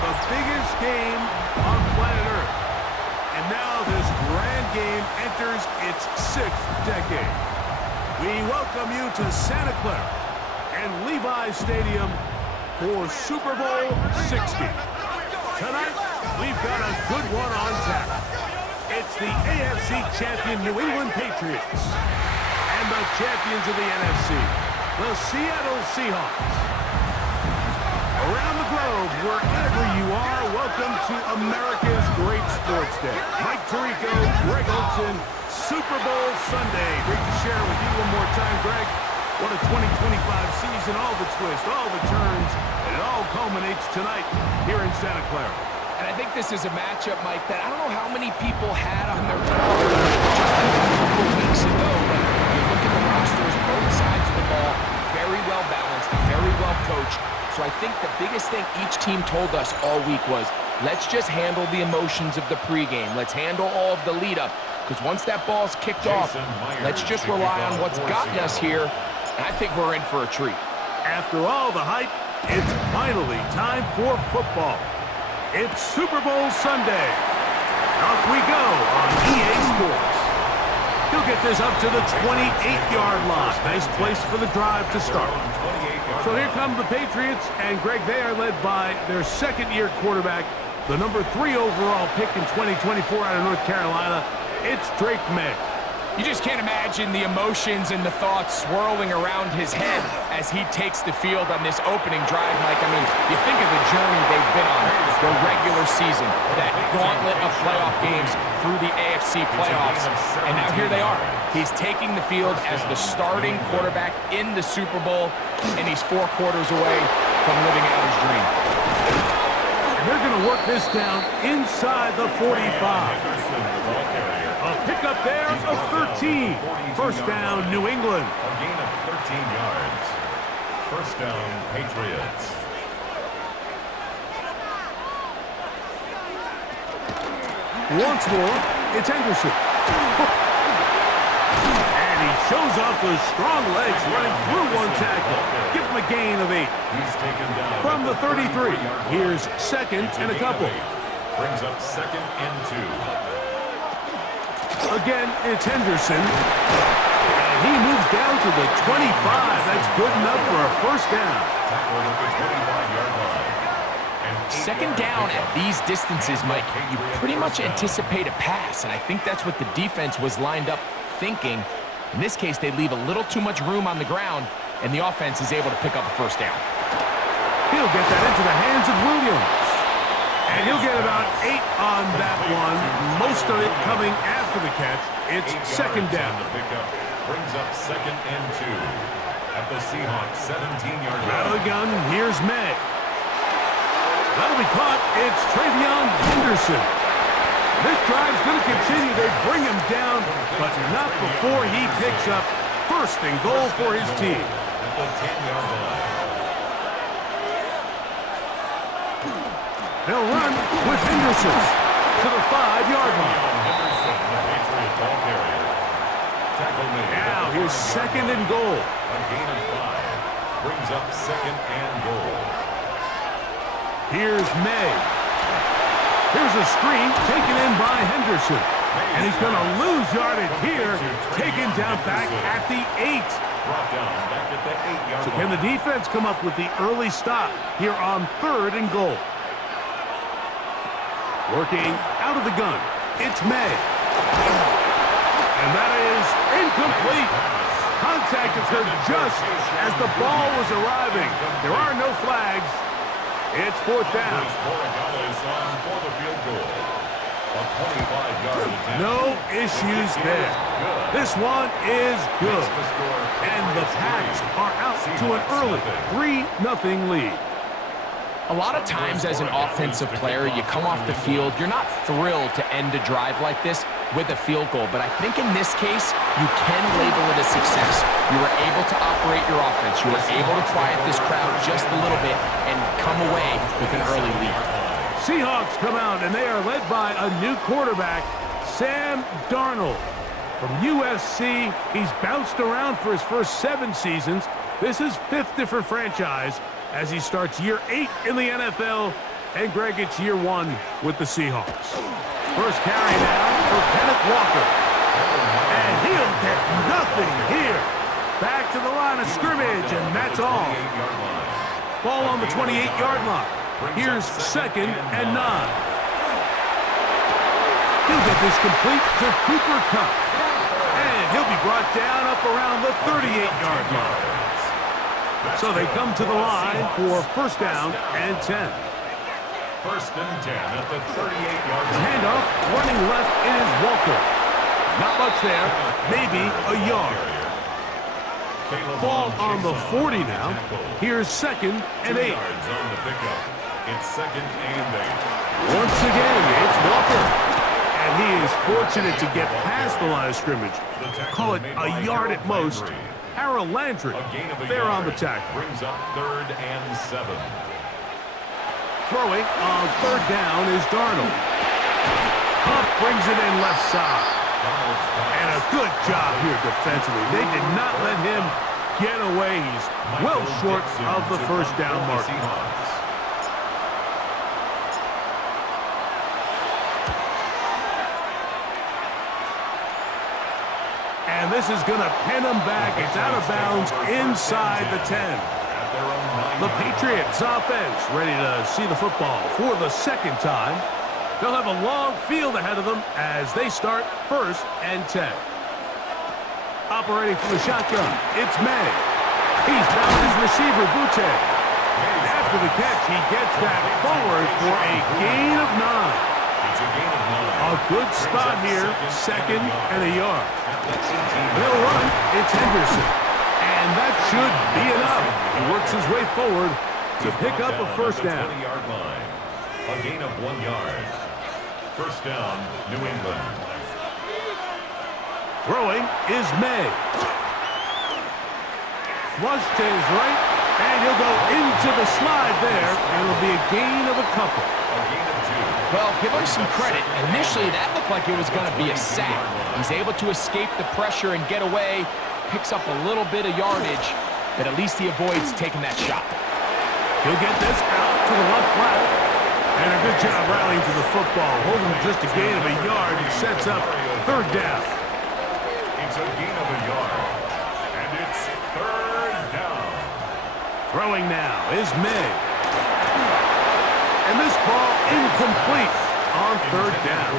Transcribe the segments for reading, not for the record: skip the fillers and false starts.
the biggest game on planet Earth. And now this grand game enters its 6th decade. We welcome you to Santa Clara and Levi's Stadium for Super Bowl 60. Tonight, we've got a good one on tap. It's the AFC champion New England Patriots and the champions of the NFC, the Seattle Seahawks. Around the globe, wherever you are, welcome to America's Great Sports Day. Mike Tirico, Greg Olson, Super Bowl Sunday. Great to share with you one more time, Greg. What a 2025 season, all the twists, all the turns, and it all culminates tonight here in Santa Clara. And I think this is a matchup, Mike, that I don't know how many people had on their card just a couple of weeks ago. But you look at the rosters, both sides of the ball, very well balanced, very well coached. So I think the biggest thing each team told us all week was, let's just handle the emotions of the pregame. Let's handle all of the lead-up. Because once that ball's kicked off, let's just rely on what's gotten us here. And I think we're in for a treat. After all the hype, it's finally time for football. It's Super Bowl Sunday. Off we go on EA Sports. He'll get this up to the 28-yard line. Nice place for the drive to start. So here come the Patriots, and Greg, they are led by their second-year quarterback, the number 3 overall pick in 2024 out of North Carolina. It's Drake May. You just can't imagine the emotions and the thoughts swirling around his head as he takes the field on this opening drive, Mike. I mean, you think of the journey they've been on, the regular season, that gauntlet of playoff games through the AFC playoffs, and now here they are. He's taking the field as the starting quarterback in the Super Bowl, and he's 4 quarters away from living out his dream. And they're going to work this down inside the 45. A pickup there of 13. First down, New England. A gain of 13 yards. First down, Patriots. Once more, it's Henderson. And he shows off those strong legs running through one tackle. Give him a gain of 8. He's taken down From the 33, here's second and a couple. Brings up second and 2. Again, it's Henderson. And he moves down to the 25. That's good enough for a first down. Tackled at the 25-yard line. Second down at these distances, Mike, you pretty much anticipate a pass, and I think that's what the defense was lined up thinking. In this case, they leave a little too much room on the ground, and the offense is able to pick up a first down. He'll get that into the hands of Williams. And he'll get about 8 on that one, most of it coming after the catch. It's second down. The pickup brings up second and 2 at the Seahawks 17-yard line. Out of the gun, here's May. That'll be caught. It's Travion Henderson. This drive's going to continue. They bring him down, but not before he picks up first and goal for his team. At the 10-yard line. They'll run with Henderson to the 5-yard line. Henderson, the Patriot ball carrier. Tackle made. Now here's second and goal. A gain of 5. Brings up second and goal. Here's May. Here's a screen taken in by Henderson. And he's going to lose yardage here, taken down back at the 8. Brought down back at the 8-yard line. So can the defense come up with the early stop here on 3rd and goal? Working out of the gun, it's May. And that is incomplete. Contact occurred just as the ball was arriving. There are no flags. It's 4th down. For the field goal. A 25-yard attempt. No issues there. This one is good. And the Pats are out to an early 3-0 lead. A lot of times as an offensive player, you come off the field, you're not thrilled to end a drive like this with a field goal. But I think in this case, you can label it a success. You were able to operate your offense. You were able to quiet this crowd just a little bit and come away with an early lead. Seahawks come out, and they are led by a new quarterback, Sam Darnold. From USC, he's bounced around for his first 7 seasons. This is 5th different franchise as he starts year 8 in the NFL And Greg, it's year one with the Seahawks. First carry now for Kenneth Walker. And he'll get nothing here. Back to the line of scrimmage, and that's all. Ball on the 28-yard line. Here's 2nd and 9. He'll get this complete to Cooper Kupp. And he'll be brought down up around the 38-yard line. So they come to the line for 1st down and 10. 1st and 10 at the 38-yard line. Handoff, running left is Walker. Not much there, maybe a yard. Ball on the 40 now. Here's 2nd and 8. Yards on the pickup. It's 2nd and 8. Once again, it's Walker. And he is fortunate to get past the line of scrimmage. Call it a yard at most. Harold Landry, there on the tackle. Brings up 3rd and 7. Throwing on 3rd down is Darnold. Kupp brings it in left side. And a good job here defensively. They did not let him get away. He's well short of the 1st down mark. And this is going to pin him back. It's out of bounds inside the 10. The Patriots offense ready to see the football for the 2nd time. They'll have a long field ahead of them as they start 1st and 10. Operating from the shotgun, it's May. He's found his receiver, Butte. After the catch, he gets that forward for a gain of 9. A good spot here, 2nd and a yard. They'll run, it's Henderson. And that should be enough. He works his way forward to pick up a 1st down. A gain of 1 yard. 1st down, New England. Throwing is May. Flush to his right, and he'll go into the slide there, and it'll be a gain of a couple. A gain of 2. Well, give him some credit. Initially, that looked like it was going to be a sack. He's able to escape the pressure and get away, picks up a little bit of yardage, but at least he avoids taking that shot. He'll get this out to the left flat. And a good job rallying to the football, holding just a gain of a yard. He sets up 3rd down. It's a gain of a yard, and it's 3rd down. Throwing now is May. And this ball incomplete on 3rd down.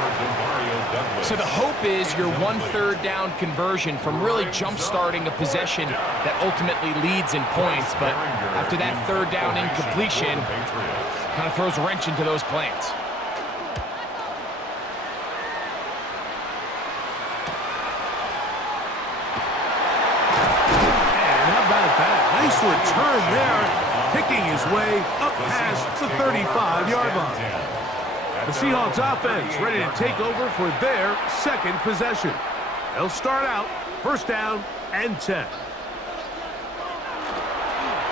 So the hope is your 1/3 down conversion from really jump-starting a possession that ultimately leads in points, but after that 3rd down incompletion, kind of throws a wrench into those plans. And how about that? Nice return there, picking his way up past the 35-yard line. The Seahawks offense ready to take over for their 2nd possession. They'll start out 1st down and 10.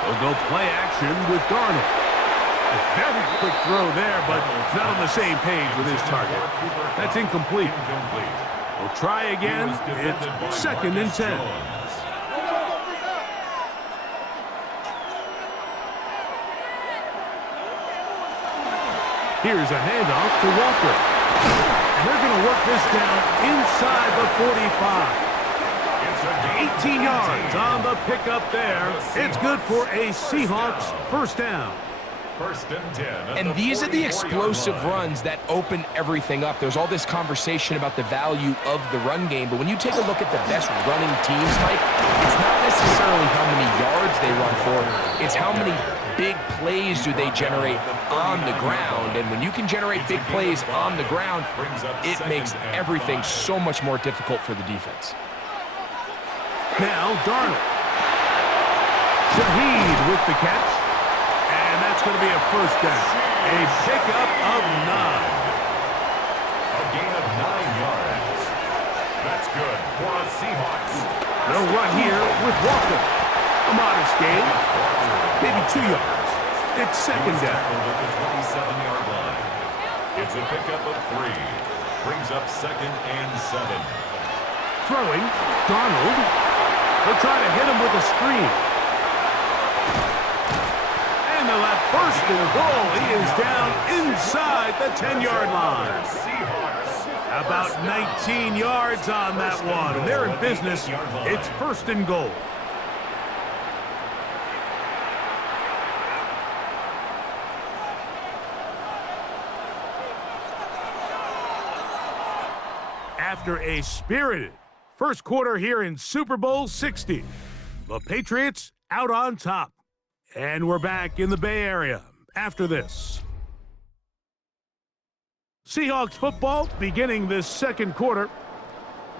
They'll go play action with Darnold. A very quick throw there, but not on the same page with his target. That's incomplete. We'll try again. It's 2nd and 10. Here's a handoff to Walker. And they're going to work this down inside the 45. 18 yards on the pickup there. It's good for a Seahawks 1st down. 1st and 10. And these are the explosive runs that open everything up. There's all this conversation about the value of the run game, but when you take a look at the best running teams, Mike, it's not necessarily how many yards they run for, it's how many big plays do they generate on the ground. And when you can generate big plays on the ground, it makes everything so much more difficult for the defense. Now Darnold. Shaheed with the catch. And that's going to be a 1st down. A pickup of 9. A gain of 9 yards. That's good for the Seahawks. They'll run here with Walker. A modest gain. Maybe 2 yards. It's 2nd down. At the 27-yard line. It's a pickup of 3. Brings up 2nd and 7. Throwing. Darnold. They'll try to hit him with a screen. And the left first and goal. He is down inside the 10-yard line. About 19 yards on that one. And they're in business. It's first and goal. After a spirited first quarter here in Super Bowl 60, the Patriots out on top. And we're back in the Bay Area after this. Seahawks football beginning this second quarter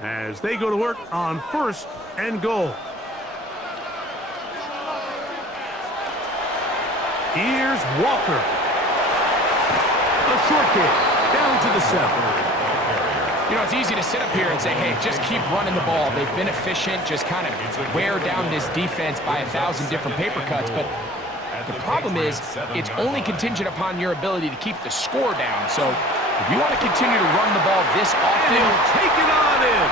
as they go to work on first and goal. Here's Walker. A short kick down to the 7. You know, it's easy to sit up here and say, hey, just keep running the ball. They've been efficient, just kind of wear down this defense by 1,000 different paper cuts. But the problem is it's only contingent upon your ability to keep the score down. So if you want to continue to run the ball this often, he'll take it on in.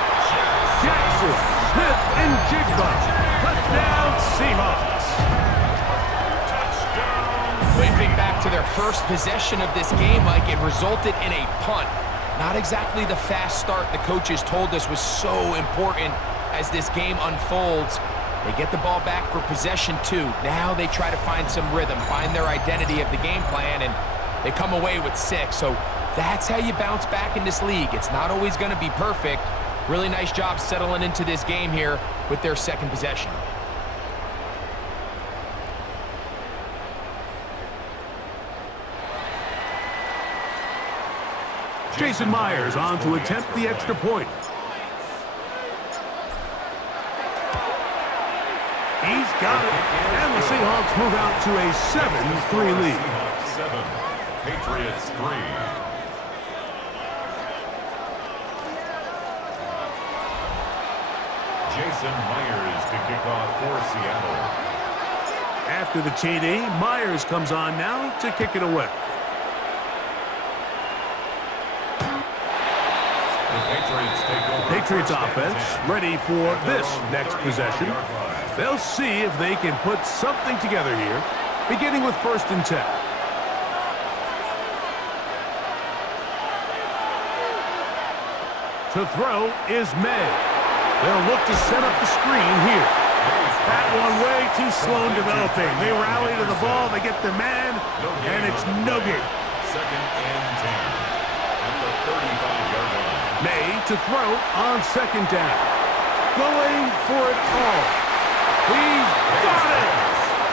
Jackson, Smith, and Jigba. Touchdown, Seahawks. When you think back to their first possession of this game, Mike, it resulted in a punt. Not exactly the fast start the coaches told us was so important as this game unfolds. They get the ball back for possession 2. Now they try to find some rhythm, find their identity of the game plan, and they come away with 6. So that's how you bounce back in this league. It's not always going to be perfect. Really nice job settling into this game here with their second possession. Jason Myers on to attempt the extra point. He's got it. And the Seahawks move out to a 7-3 lead. Seahawks 7, Patriots 3. Jason Myers to kick off for Seattle. After the TD, Myers comes on now to kick it away. Patriots offense ready for this next possession. They'll see if they can put something together here, beginning with first and 10. To throw is May. They'll look to set up the screen here. That one way too slow in developing. They rally to the ball, they get the man, and it's no gain. Second and 10 at the 35-yard line. May to throw on second down. Going for it all. He's got it!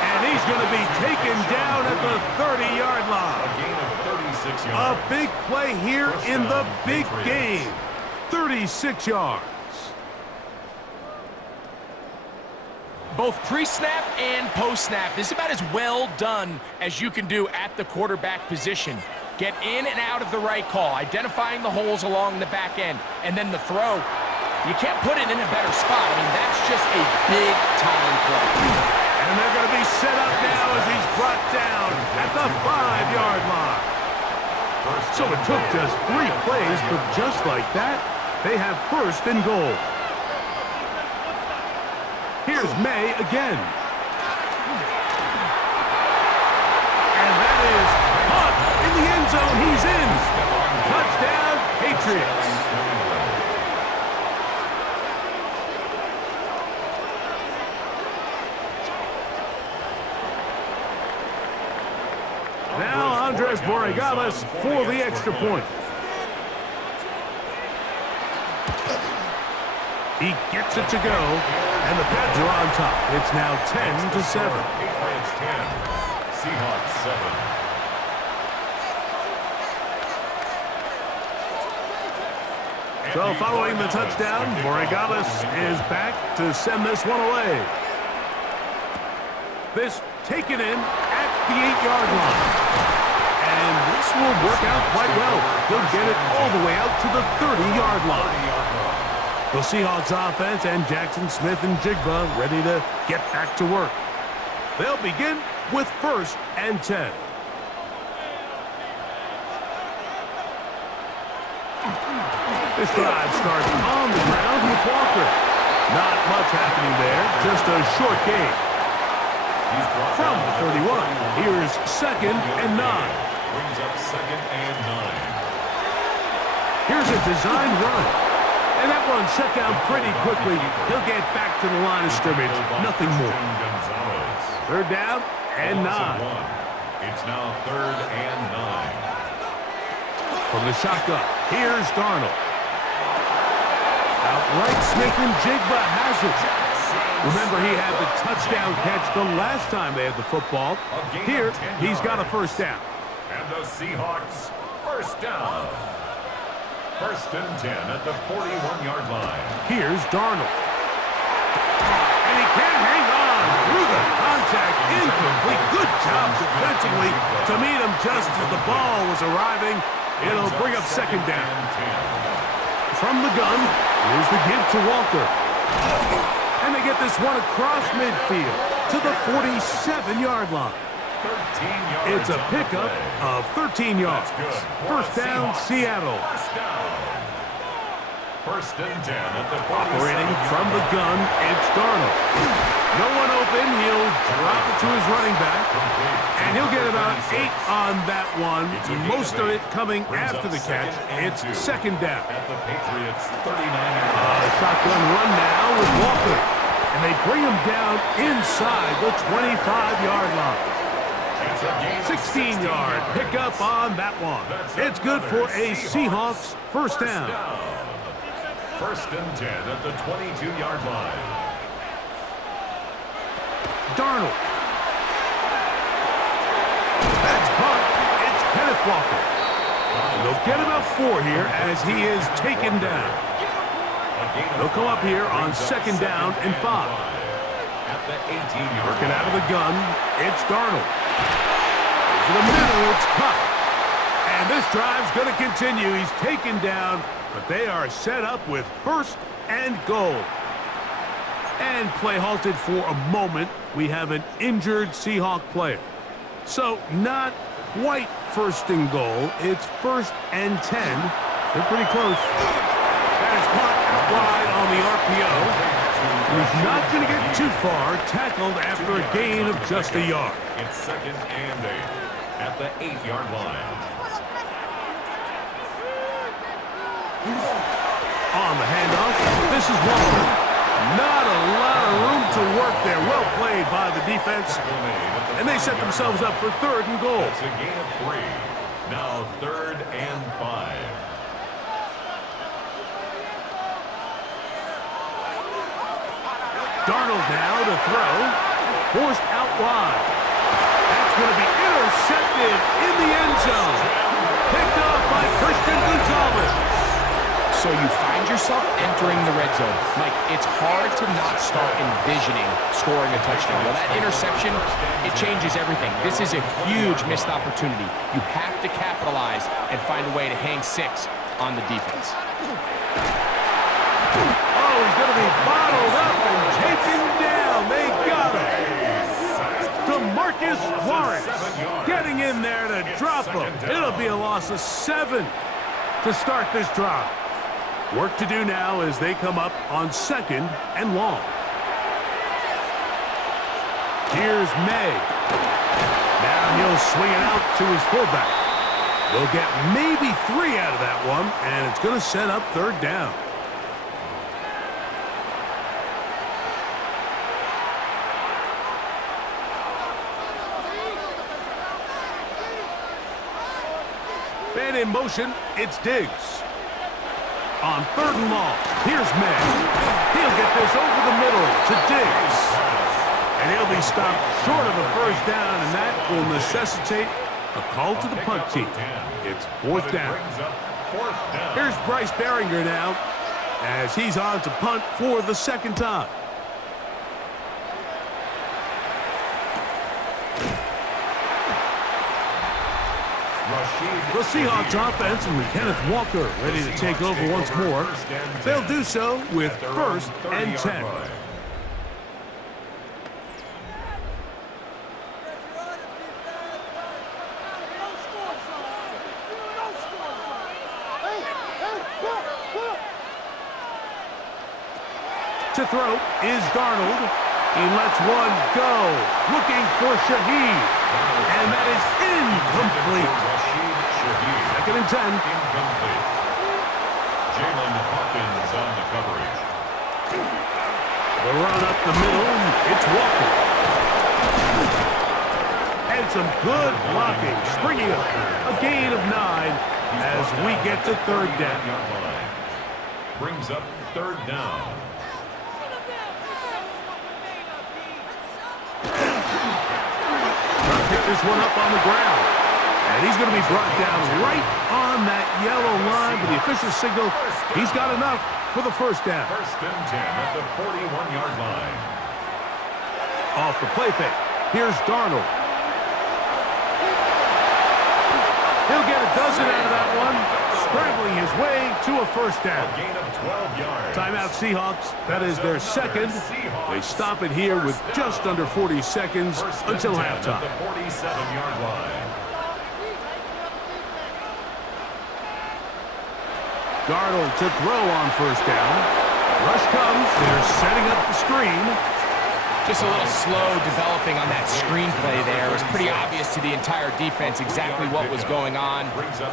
And he's going to be taken down at the 30-yard line. A gain of 36 yards. A big play here in the big game. 36 yards. Both pre-snap and post-snap, this is about as well done as you can do at the quarterback position. Get in and out of the right call, identifying the holes along the back end, and then the throw. You can't put it in a better spot. I mean, that's just a big-time play. And they're going to be set up now as he's brought down at the 5-yard line. So it took just 3 plays, but just like that, they have first and goal. Here's May again. And that is caught in the end zone. He's in. Touchdown, Patriots. Now Andres Borregales for the extra point. He gets it to go, and the Pats are on top. It's now 10-7. Patriots 10, Seahawks 7. So following the touchdown, Borregales is back to send this one away. This taken in at the 8-yard line. And this will work out quite well. They'll get it all the way out to the 30-yard line. The Seahawks offense and Jackson, Smith, and Jigba ready to get back to work. They'll begin with first and 10. This drive starts on the ground with Walker. Not much happening there, just a short gain. From the 31, here's 2nd and 9. Brings up 2nd and 9. Here's a designed run. And that one shut down pretty quickly. He'll get back to the line of scrimmage. Nothing more. 3rd down and 9. It's now 3rd and 9. From the shotgun, here's Darnold. Outright Smith and Jigba has it. Remember, he had the touchdown catch the last time they had the football. Here, he's got a 1st down. And the Seahawks, 1st down. 1st and 10 at the 41-yard line. Here's Darnold. And he can't hang on through the contact. Incomplete. Good job defensively to meet him just as the ball was arriving. It'll bring up 2nd down. From the gun, here's the give to Walker. And they get this one across midfield to the 47-yard line. 13 yards. It's a pickup of 13 yards. 1st down, Seattle. 1st and 10 at the 47. Operating from the gun, it's Darnold. No one open. He'll drop it to his running back. And he'll get about 8 on that one. Most of it coming after the catch. It's 2nd down. At the Patriots 39. Shotgun run now with Walker. And they bring him down inside the 25-yard line. 16-yard pickup on that one. It's good for a Seahawks 1st down. 1st and 10 at the 22-yard line. Darnold. That's caught. It's Kenneth Walker. And they'll get about 4 here as he is taken down. They'll come up here on 2nd down and 5. At the 18-yard Working out of the gun, it's Darnold. To the middle, it's cut. And this drive's going to continue. He's taken down, but they are set up with 1st and goal. And play halted for a moment. We have an injured Seahawk player. So not quite 1st and goal. It's 1st and 10. They're pretty close. That is caught wide on the RPO. He's not going to get too far. Tackled after a gain of just a yard. It's 2nd and 8 at the 8-yard line. On the handoff, this is Walker. Not a lot of room to work there. Well played by the defense. And they set themselves up for 3rd and goal. It's a gain of 3. Now 3rd and 5. Darnold now to throw. Forced out wide. That's going to be intercepted in the end zone. Picked up by Christian Gonzalez. So you find yourself entering the red zone. Mike, it's hard to not start envisioning scoring a touchdown. Well, that interception, it changes everything. This is a huge missed opportunity. You have to capitalize and find a way to hang 6 on the defense. Oh, he's going to be bottled up and taken down. They got him. DeMarcus Lawrence getting in there to drop him. It'll be a loss of 7 to start this drive. Work to do now as they come up on 2nd and long. Here's May. Now he'll swing it out to his fullback. They'll get maybe 3 out of that one, and it's going to set up 3rd down. And in motion, it's Diggs. On 3rd and long, here's May. He'll get this over the middle to Diggs. And he'll be stopped short of a 1st down, and that will necessitate a call to the punt team. It's 4th down. Here's Bryce Behringer now as he's on to punt for the 2nd time. The Seahawks offense and Kenneth Walker ready to take over once more. They'll do so with 1st and 10. To throw is Darnold. He lets one go, looking for Shaheed. And that is incomplete. Second and 10. Incomplete. Jalen Hawkins on the coverage. The run up the middle, it's Walker. And some good blocking, springing up. A gain of 9 as we get to third down. Brings up third down. Pick this one up on the ground. And he's going to be brought down right on that yellow line. But the official signal, he's got enough for the first down. First and 10 at the 41-yard line. Off the play fake. Here's Darnold. He'll get a dozen out of that one. Scrambling his way to a first down. A gain of 12 yards. Timeout Seahawks. That is their second. They stop it here with just under 40 seconds until halftime. At the 47-yard line. Darnold to throw on first down. Rush comes. They're setting up the screen. Just a little slow developing on that screenplay there. It was pretty obvious to the entire defense exactly what was going on.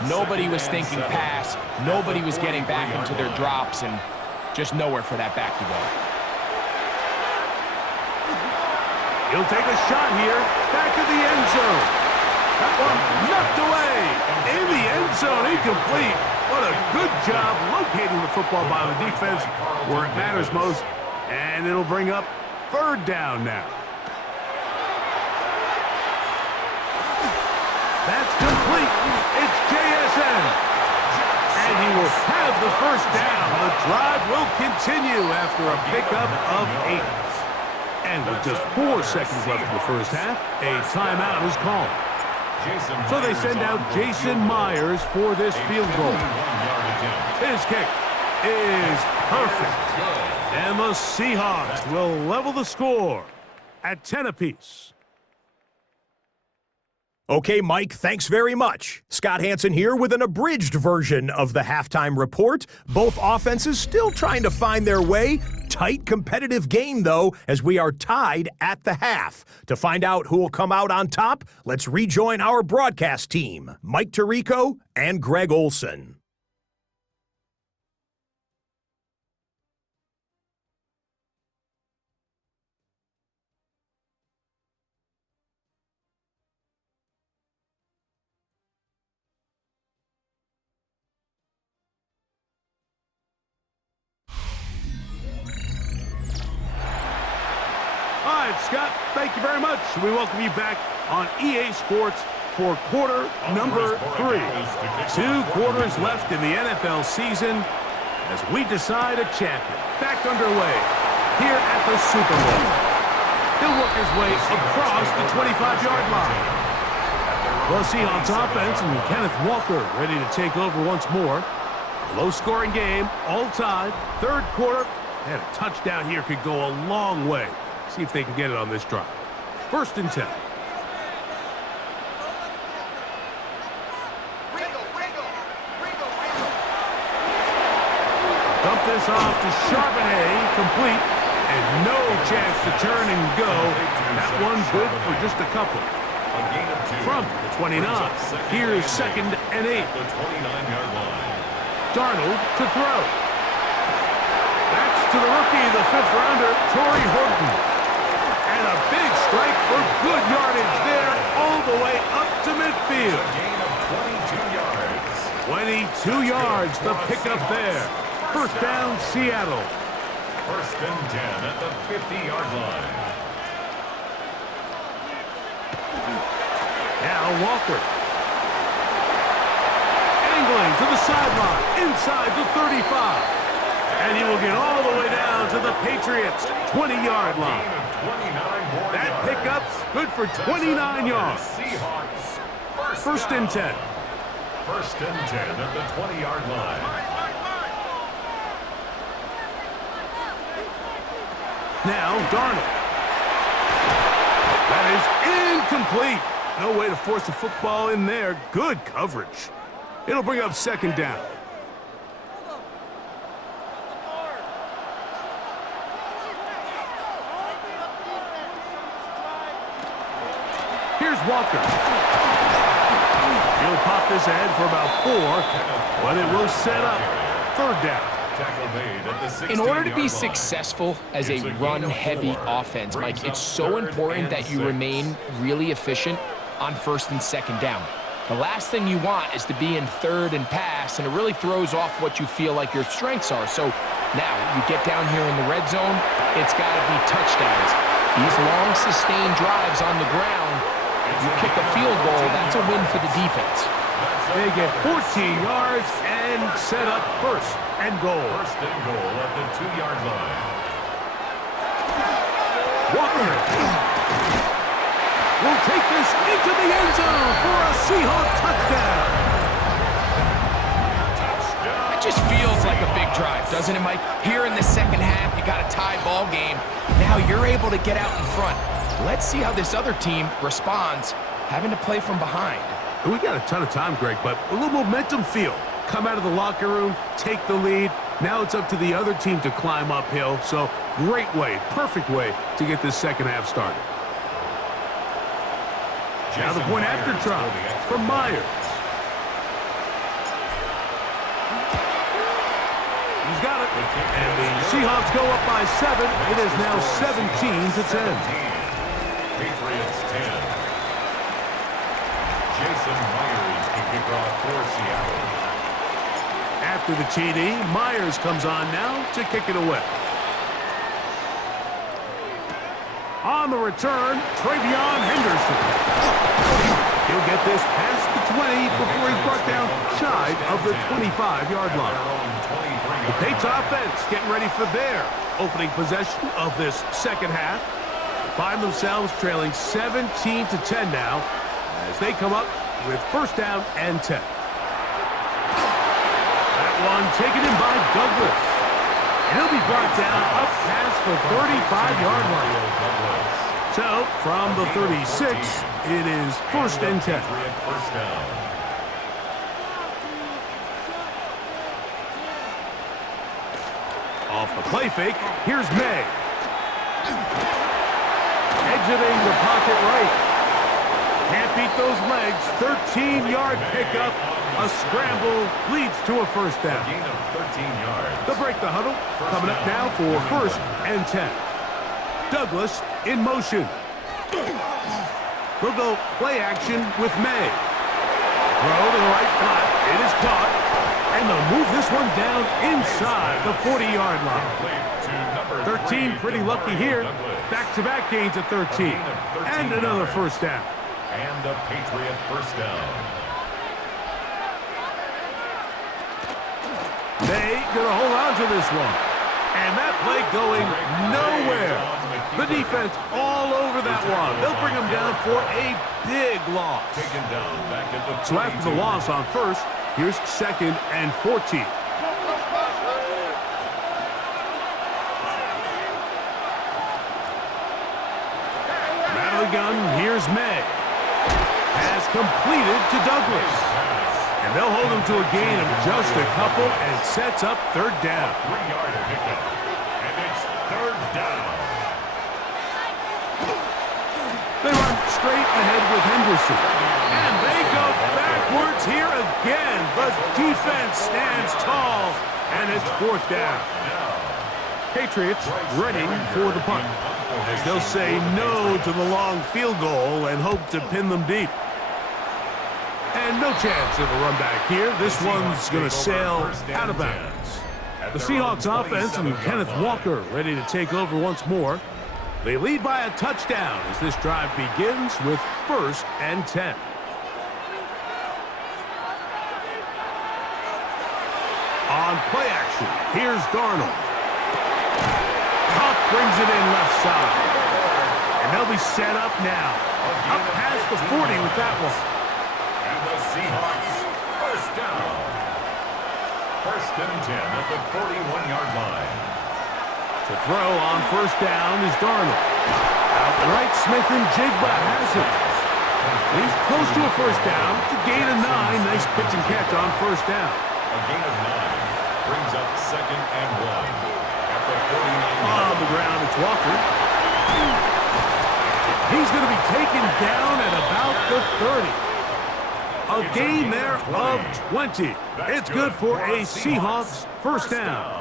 Nobody was thinking pass. Nobody was getting back into their drops, and just nowhere for that back to go. He'll take a shot here. Back to the end zone. That one knocked away. In the end zone, incomplete. What a good job locating the football by the defense where it matters most. And it'll bring up third down now. That's complete. It's JSN. And he will have the first down. The drive will continue after a pickup of 8. And with just 4 seconds left in the first half, a timeout is called. So they send out Jason Myers for this field goal. His kick is perfect. And the Seahawks will level the score at 10 apiece. Okay, Mike, thanks very much. Scott Hansen here with an abridged version of the halftime report. Both offenses still trying to find their way. Tight, competitive game, though, as we are tied at the half. To find out who will come out on top, let's rejoin our broadcast team, Mike Tirico and Greg Olson. All right, Scott, thank you very much. We welcome you back on EA Sports for quarter number 3. 2 quarters left in the NFL season as we decide a champion. Back underway here at the Super Bowl. He'll work his way across the 25-yard line. Well, Seahawks offense and Kenneth Walker ready to take over once more. Low-scoring game, all tied, third quarter, and a touchdown here could go a long way. See if they can get it on this drive. First and 10. Dump this off to Charbonnet, complete, and no chance to turn and go. That one good for just a couple. From the 29, here's second and 8. The 29-yard line. Darnold to throw. That's to the rookie, the 5th rounder, Torrey Horton. And a big strike for good yardage there, all the way up to midfield. A gain of 22 yards. 22 yards, the pickup there. First down, Seattle. First and 10 at the 50-yard line. Now Walker. Angling to the sideline, inside the 35. And he will get all the way down to the Patriots' 20-yard line. That pickup, good for 29 yards. Seahawks. First and 10. First and 10 at the 20-yard line. Now Darnold. That is incomplete. No way to force the football in there. Good coverage. It'll bring up second down. Walker. He'll pop this ahead for about 4, but it will set up 3rd down. In order to be successful as a run-heavy offense, Mike, it's so important that you remain really efficient on 1st and 2nd down. The last thing you want is to be in 3rd and pass, and it really throws off what you feel like your strengths are. So now you get down here in the red zone, it's got to be touchdowns. These long, sustained drives on the ground, you kick a field goal, that's a win for the defense. They get 14 yards and set up 1st and goal. 1st and goal at the 2-yard line. Walker will take this into the end zone for a Seahawk touchdown. It just feels like a big drive, doesn't it, Mike? Here in the 2nd half, you got a tie ball game. Now you're able to get out in front. Let's see how this other team responds, having to play from behind. We got a ton of time, Greg, but a little momentum feel. Come out of the locker room, take the lead. Now it's up to the other team to climb uphill. So great way, perfect way to get this 2nd half started. Now the point after try from Myers. He's got it. And the Seahawks go up by 7. It is now 17-10. Patriots 10. Jason Myers to kick off for Seattle. After the TD, Myers comes on now to kick it away. On the return, Travion Henderson. He'll get this past the 20 before he's brought down shy of the 25-yard line. The Patriots offense getting ready for their opening possession of this 2nd half. Find themselves trailing 17-10 now as they come up with 1st down and 10. That one taken in by Douglas. And he'll be brought down up past the 35-yard line. So, from the 36, it is 1st and 10. Off the play fake, here's May. Exiting the pocket right. Can't beat those legs. 13-yard pickup. A scramble leads to a 1st down. Gain of 13 yards. They'll break the huddle. Coming up now for 1st and 10. Douglas in motion. They'll go play action with May. Throw to the right flat. It is caught. And they'll move this one down inside the 40-yard line. 13 pretty lucky here. Back-to-back gains at 13. And another 1st down. And a Patriot 1st down. May gonna hold on to this one. And that play going nowhere. The defense all over that one. They'll bring him down for a big loss. Taken down back at the 22. So after the loss on 1st, here's 2nd and 14. Out of the gun, here's May. Has completed to Douglas. And they'll hold him to a gain of just a couple and sets up 3rd down. 3-yard pickup. And it's 3rd down. They run straight ahead with Henderson. And they go backwards here again. The defense stands tall. And it's 4th down. Patriots ready for the punt, as they'll say no to the long field goal and hope to pin them deep. And no chance of a run back here. This one's going to sail out of bounds. The Seahawks offense and Kenneth Walker ready to take over once more. They lead by a touchdown as this drive begins with 1st and 10. On play action, here's Darnold. Huff brings it in left side. And they'll be set up now. Up past the 40 with that one. And the Seahawks 1st down. 1st and 10 at the 41-yard line. To throw on 1st down is Darnold. Outright, Smith and Jigba has it. He's close to a 1st down to gain of 9. Nice pitch and catch on 1st down. A gain of 9 brings up 2nd and 1 at the 49. On the ground, it's Walker. He's going to be taken down at about the 30. A gain there of 20. It's good for a Seahawks first down.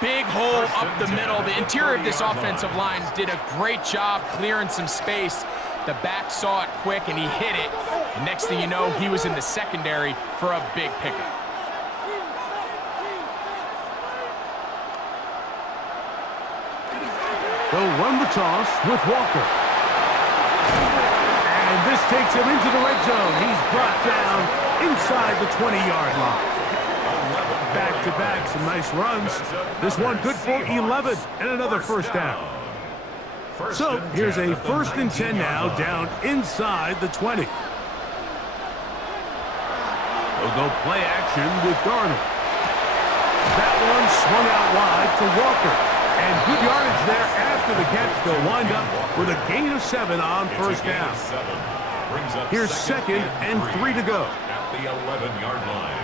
Big hole up the middle. The interior of this offensive line did a great job clearing some space. The back saw it quick, and he hit it. And next thing you know, he was in the secondary for a big pickup. They'll run the toss with Walker. And this takes him into the red zone. He's brought down inside the 20-yard line. Back-to-back, some nice runs. This one good for 11 and another first down. So here's a 1st and 10 now, down inside the 20. They'll go play action with Darnold. That one swung out wide to Walker. And good yardage there after the catch. They'll wind up with a gain of 7 on first down. Here's 2nd and 3 to go. At the 11-yard line.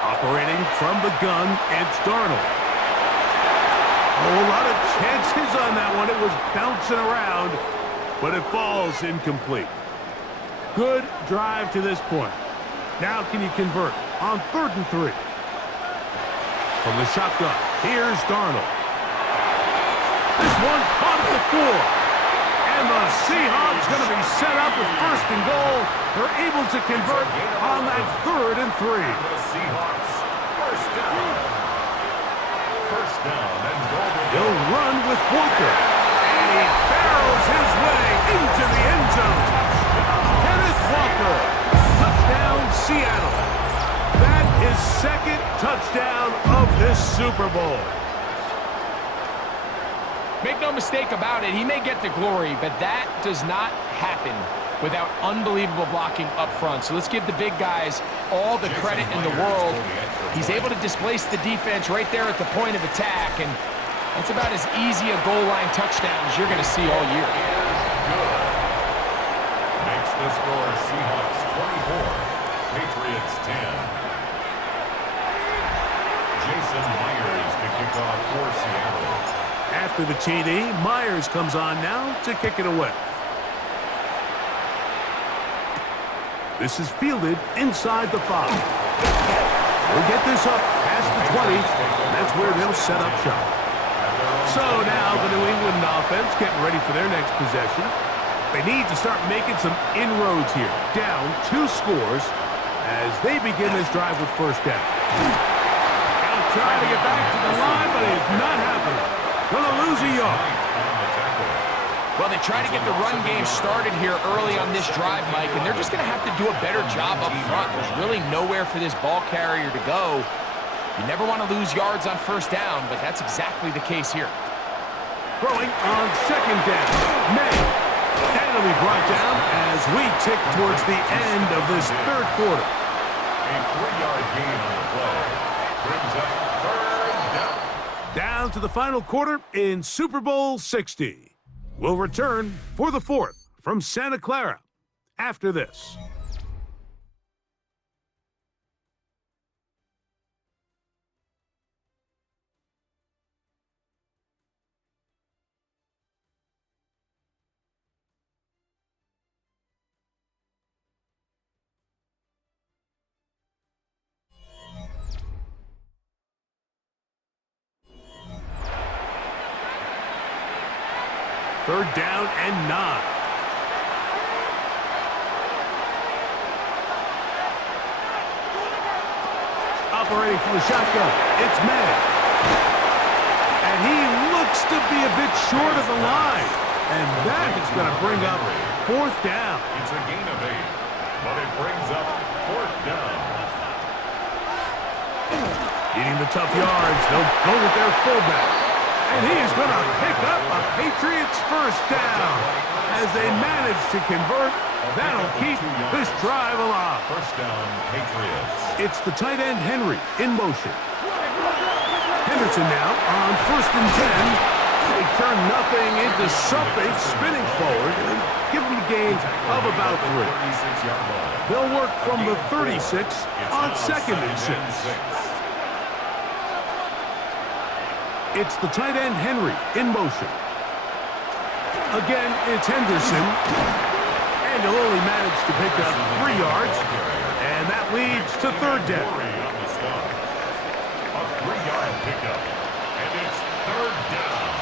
Operating from the gun, it's Darnold. A lot of chances on that one. It was bouncing around, but it falls incomplete. Good drive to this point. Now can you convert on 3rd and 3? From the shotgun, here's Darnold. This one caught at the 4. And the Seahawks going to be set up with 1st and goal. They're able to convert on that 3rd and 3. The Seahawks, first down. First down and goal. He'll run with Walker. And he barrels his way into the end zone. Kenneth Walker. Touchdown, Seattle. That is 2nd touchdown of this Super Bowl. Make no mistake about it, he may get the glory, but that does not happen without unbelievable blocking up front. So let's give the big guys all the credit in the world. He's able to displace the defense right there at the point of attack, and that's about as easy a goal line touchdown as you're going to see all year. Makes the score Seahawks 24, Patriots 10. Jason Myers to kick off for Seattle. After the TD, Myers comes on now to kick it away. This is fielded inside the 5. We'll get this up past the 20. That's where they'll set up shop. So now the New England offense getting ready for their next possession. They need to start making some inroads here. Down 2 scores as they begin this drive with first down. Now trying to get back to the line, but it's not happening. Gonna lose a yard. Well, they try to get the run game started here early on this drive, Mike, and they're just going to have to do a better job up front. There's really nowhere for this ball carrier to go. You never want to lose yards on first down, but that's exactly the case here. Throwing on 2nd down. May. That'll be brought down as we tick towards the end of this 3rd quarter. A 3-yard gain on the play. Brings up 3rd down. Down to the final quarter in Super Bowl 60. We'll return for the 4th from Santa Clara after this. Third down and 9. Operating from the shotgun, it's May. And he looks to be a bit short of the line. And that is going to bring up 4th down. It's a gain of 8, but it brings up 4th down. Getting the tough yards, they'll go with their fullback. And he is going to pick up a Patriots first down. As they manage to convert, that'll keep this drive alive. First down, Patriots. It's the tight end, Henry, in motion. Henderson now on 1st and 10. They turn nothing into something, spinning forward, and give them a gain of about 3. They'll work from the 36 on 2nd and 6. It's the tight end, Henry, in motion. Again, it's Henderson. And he'll only manage to pick up 3 yards. And that leads to third down. A 3-yard pickup. And it's third down.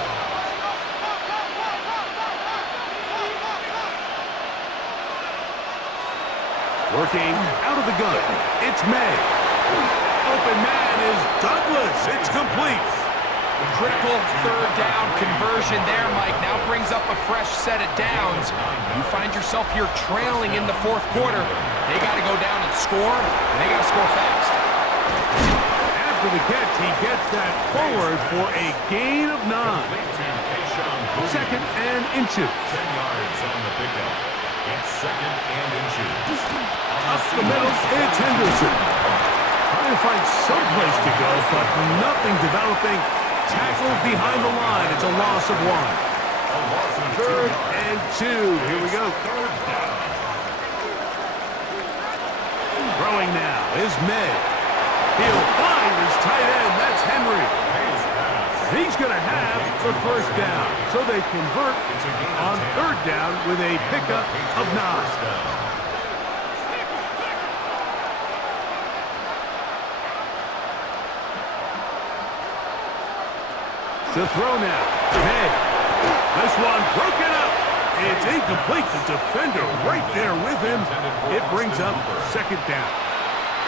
Working out of the gun. It's May. Open man is Douglas. It's complete. Critical third down conversion there, Mike. Now brings up a fresh set of downs. You find yourself here trailing in the fourth quarter. They got to go down and score, and they got to score fast. After the catch, he gets that forward for a gain of 9. Second and inches. 10 yards on the pickup. It's second and inches. Up the middle, it's Henderson. Trying to find some place to go, but nothing developing. Tackled behind the line. It's a loss of 1. Third and 2. Here we go. Throwing now is May. He'll find his tight end. That's Henry. He's going to have the first down. So they convert on third down with a pickup of 9. To throw now. May. This one broken up. It's incomplete. The defender right there with him. It brings up second down.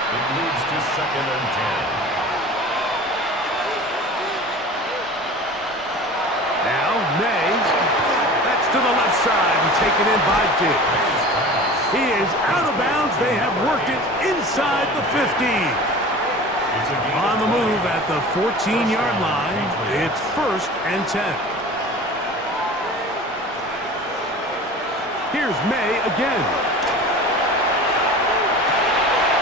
It leads to second and 10. Now May. That's to the left side and taken in by Diggs. He is out of bounds. They have worked it inside the 50. On the move at the 14-yard line, it's first and 10. Here's May again.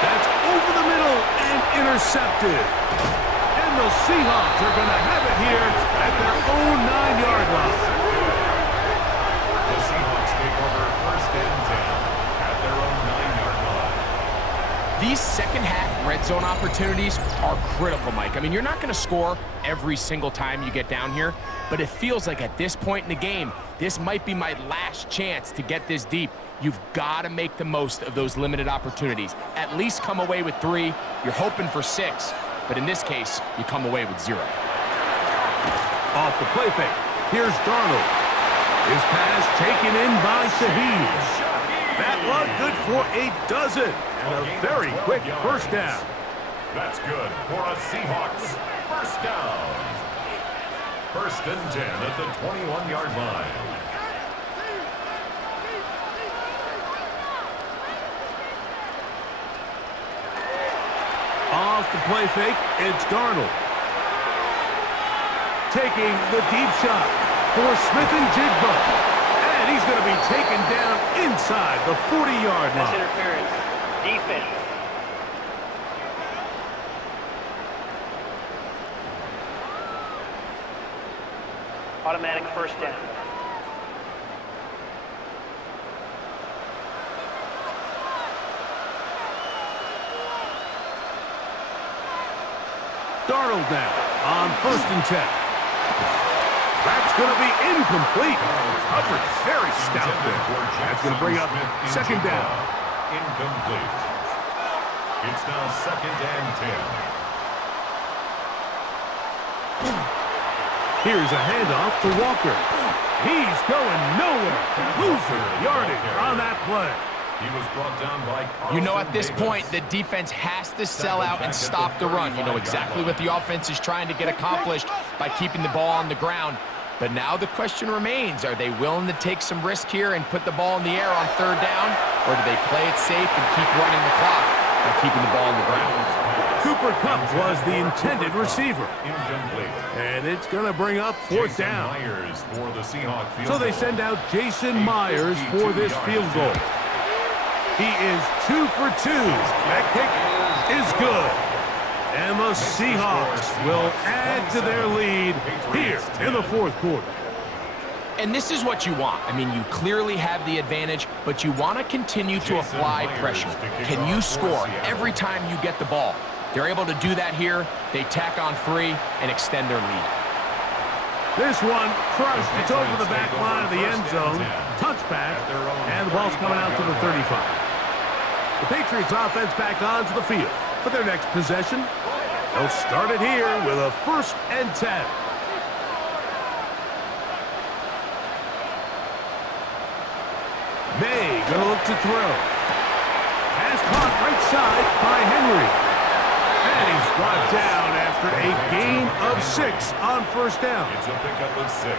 That's over the middle and intercepted. And the Seahawks are going to have it here at their own 9-yard line. The Seahawks take over first and 10 at their own 9-yard line. These second-half red zone opportunities are critical, Mike. I mean, you're not going to score every single time you get down here, but it feels like at this point in the game, this might be my last chance to get this deep. You've got to make the most of those limited opportunities. At least come away with 3. You're hoping for 6, but in this case, you come away with 0. Off the play fake. Here's Darnold. His pass taken in by Shaheed. That one good for a dozen. And a very quick first down. That's good for a Seahawks first down. First and 10 at the 21-yard line. Off the play fake, it's Darnold. Taking the deep shot for Smith and Jigba. And he's going to be taken down inside the 40-yard line. That's interference. Defense. Automatic first down. Darnold now on first and 10. That's going to be incomplete. Coverage very stout there. That's going to bring up second down. Incomplete. It's now second and 10. Here's a handoff to Walker. He's going nowhere. Losing yardage on that play. He was brought down by You know, at this point, the defense has to sell out and stop the run. You know exactly what the offense is trying to get accomplished by keeping the ball on the ground. But now the question remains, are they willing to take some risk here and put the ball in the air on third down? Or do they play it safe and keep running the clock by keeping the ball on the ground? Cooper Kupp was the intended receiver. Incomplete. And it's going to bring up fourth Jason down. Myers for the Seahawks field So they goal. send out Jason Myers for this field goal. He is 2 for 2. That kick is good. And the Seahawks will add to their lead here in the fourth quarter. And this is what you want. I mean, you clearly have the advantage, but you want to continue to apply pressure. Can you score every time you get the ball? They're able to do that here. They tack on 3 and extend their lead. This one crushed. It's over the back line of the end zone. Touchback, and the ball's coming out to the 35. The Patriots offense back onto the field for their next possession. They'll start it here with a 1st and 10. May gonna look to throw. Pass caught right side by Henry. And he's brought down after a gain of 6 on 1st down. It's a pickup of 6.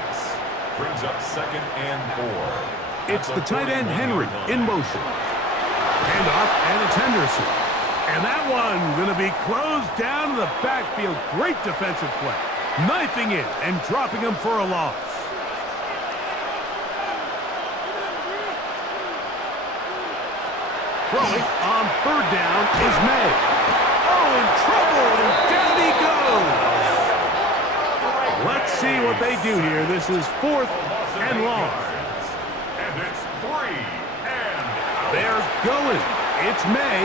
Brings up 2nd and 4. It's the tight end Henry in motion. Hand off, and it's Henderson. And that one going to be closed down to the backfield. Great defensive play. Knifing it and dropping him for a loss. Throwing on 3rd down is May. Oh, in trouble, and down he goes. Let's see what they do here. This is 4th and long. And it's 3 and out. They're going. It's May.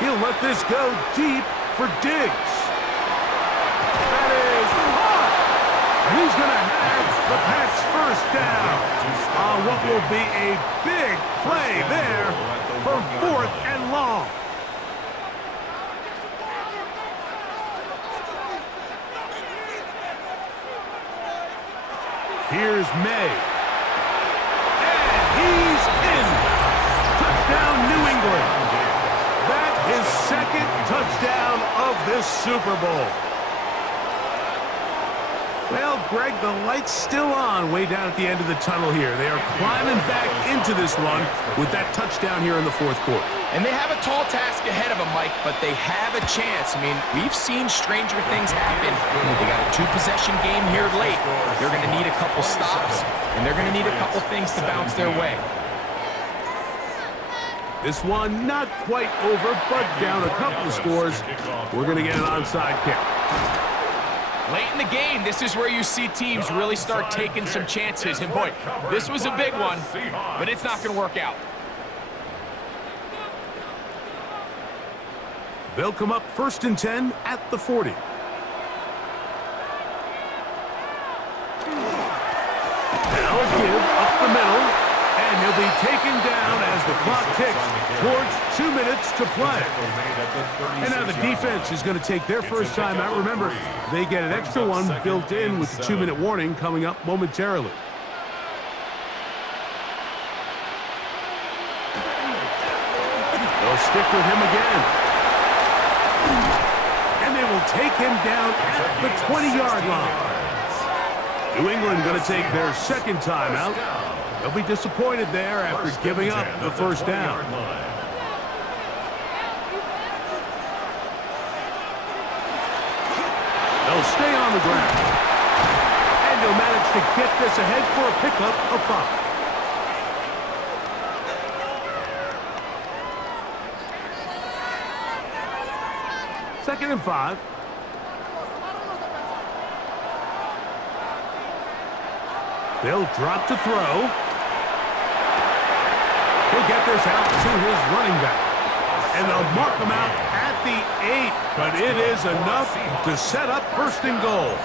He'll let this go deep for Diggs. That is hot. And he's going to have the Pats 1st down on what will be a big play there for 4th and long. Here's May. And he's in. Touchdown, New England. That is 2nd touchdown of this Super Bowl. Well, Greg, the light's still on way down at the end of the tunnel here. They are climbing back into this one with that touchdown here in the 4th quarter. And they have a tall task ahead of them, Mike, but they have a chance. I mean, we've seen stranger things happen. They got a 2-possession game here late. They're going to need a couple stops, and they're going to need a couple things to bounce their way. This one not quite over, but down a couple of scores. We're going to get an onside kick. Late in the game, this is where you see teams really start taking some chances. And boy, this was a big one, but it's not going to work out. They'll come up 1st and 10 at the 40. Now a give up the middle, and he'll be taken down as the clock ticks towards 2 minutes to play. And now the defense is going to take their 1st time out. Remember, they get an extra one built in with the 2-minute warning coming up momentarily. They'll stick with him again. And they will take him down at the 20-yard line. New England going to take their 2nd time out. They'll be disappointed there after giving up the 1st down. They'll stay on the ground. And they'll manage to get this ahead for a pickup of 5. Second and 5. They'll drop to throw. He'll get this out to his running back. And they'll mark him out at the 8. But it is enough to set up 1st and goal.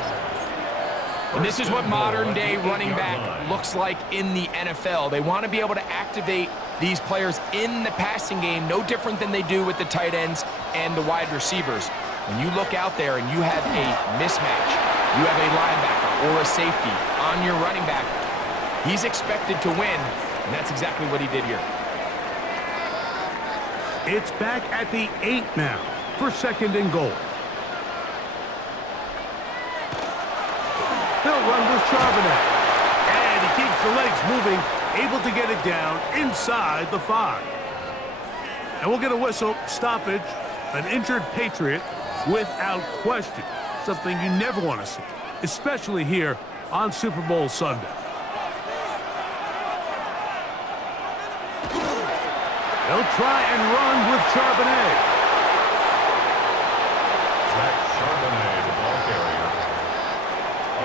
And this is what modern-day running back looks like in the NFL. They want to be able to activate these players in the passing game, no different than they do with the tight ends and the wide receivers. When you look out there and you have a mismatch, you have a linebacker or a safety on your running back, he's expected to win, and that's exactly what he did here. It's back at the 8 now for 2nd and goal. They'll run with Charbonnet. And he keeps the legs moving, able to get it down inside the 5. And we'll get a whistle, stoppage, an injured Patriot without question. Something you never want to see, especially here on Super Bowl Sunday. They'll try and run with Charbonnet. Zach Charbonnet, the ball carrier.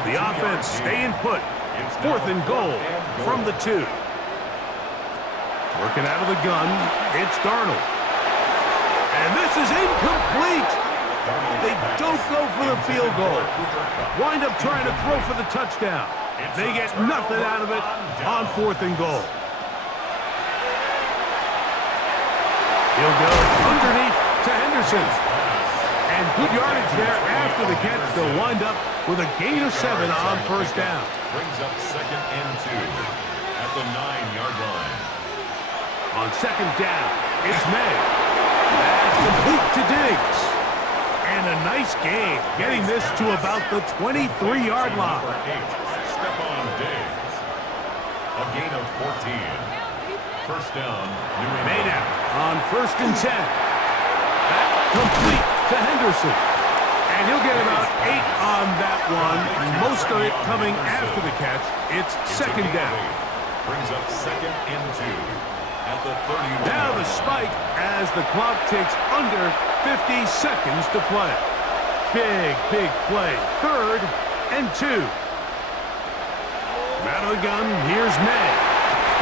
The offense staying put. 4th and goal from the 2. Working out of the gun, it's Darnold. And this is incomplete. They don't go for the field goal. Wind up trying to throw for the touchdown. They get nothing out of it on 4th and goal. He'll go underneath to Henderson. And good yardage there after the catch. They'll wind up with a gain of 7 on 1st down. Brings up 2nd and 2 at the 9-yard line. On 2nd down, it's May. That's complete to Diggs. And a nice gain, getting this to about the 23-yard line. Number 8, Stephon Diggs. A gain of 14. 1st down, New England. Made out on 1st and 10. That complete to Henderson. And he'll get about 8 on that one. Most of it coming after the catch. It's 2nd down. Brings up 2nd and 2 at the 30. Now the spike as the clock takes under 50 seconds to play. Big play. 3rd and 2. Out of the gun, here's May.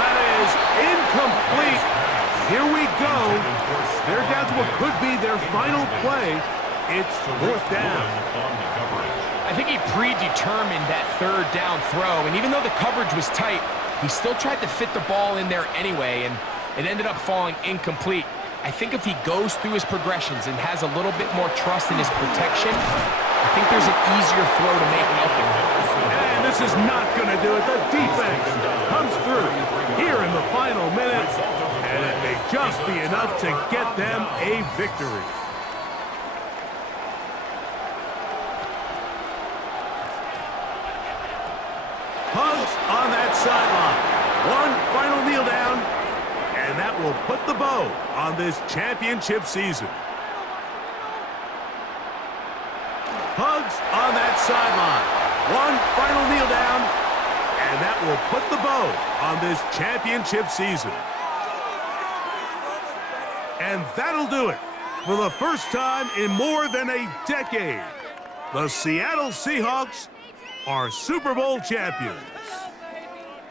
That is incomplete. Here we go. They're down to what could be their final play. It's 4th down. I think he predetermined that 3rd down throw, and even though the coverage was tight, he still tried to fit the ball in there anyway, and it ended up falling incomplete. I think if he goes through his progressions and has a little bit more trust in his protection, I think there's an easier throw to make out there. And this is not going to do it. The defense comes through here in the final minute, and it may just be enough to get them a victory. Hugs on that sideline. One final kneel down, and that will put the bow on this championship season. Hugs on that sideline. One final kneel down, and that will put the bow on this championship season. And that'll do it. For the first time in more than a decade, the Seattle Seahawks are Super Bowl champions.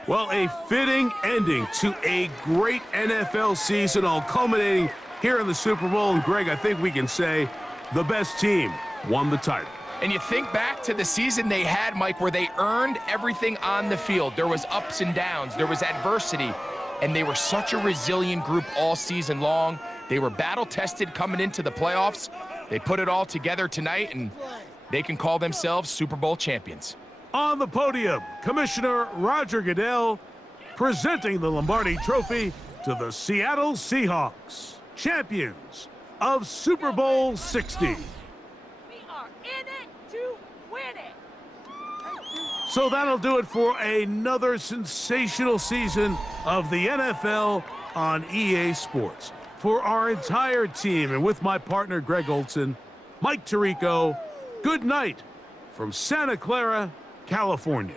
Well, a fitting ending to a great NFL season, all culminating here in the Super Bowl. And Greg, I think we can say the best team won the title. And you think back to the season they had, Mike, where they earned everything on the field. There was ups and downs. There was adversity. And they were such a resilient group all season long. They were battle-tested coming into the playoffs. They put it all together tonight, and they can call themselves Super Bowl champions. On the podium, Commissioner Roger Goodell presenting the Lombardi Trophy to the Seattle Seahawks, champions of Super Bowl 60. We are in it to win it. So that'll do it for another sensational season of the NFL on EA Sports. For our entire team and with my partner Greg Olson, Mike Tirico, good night from Santa Clara, California.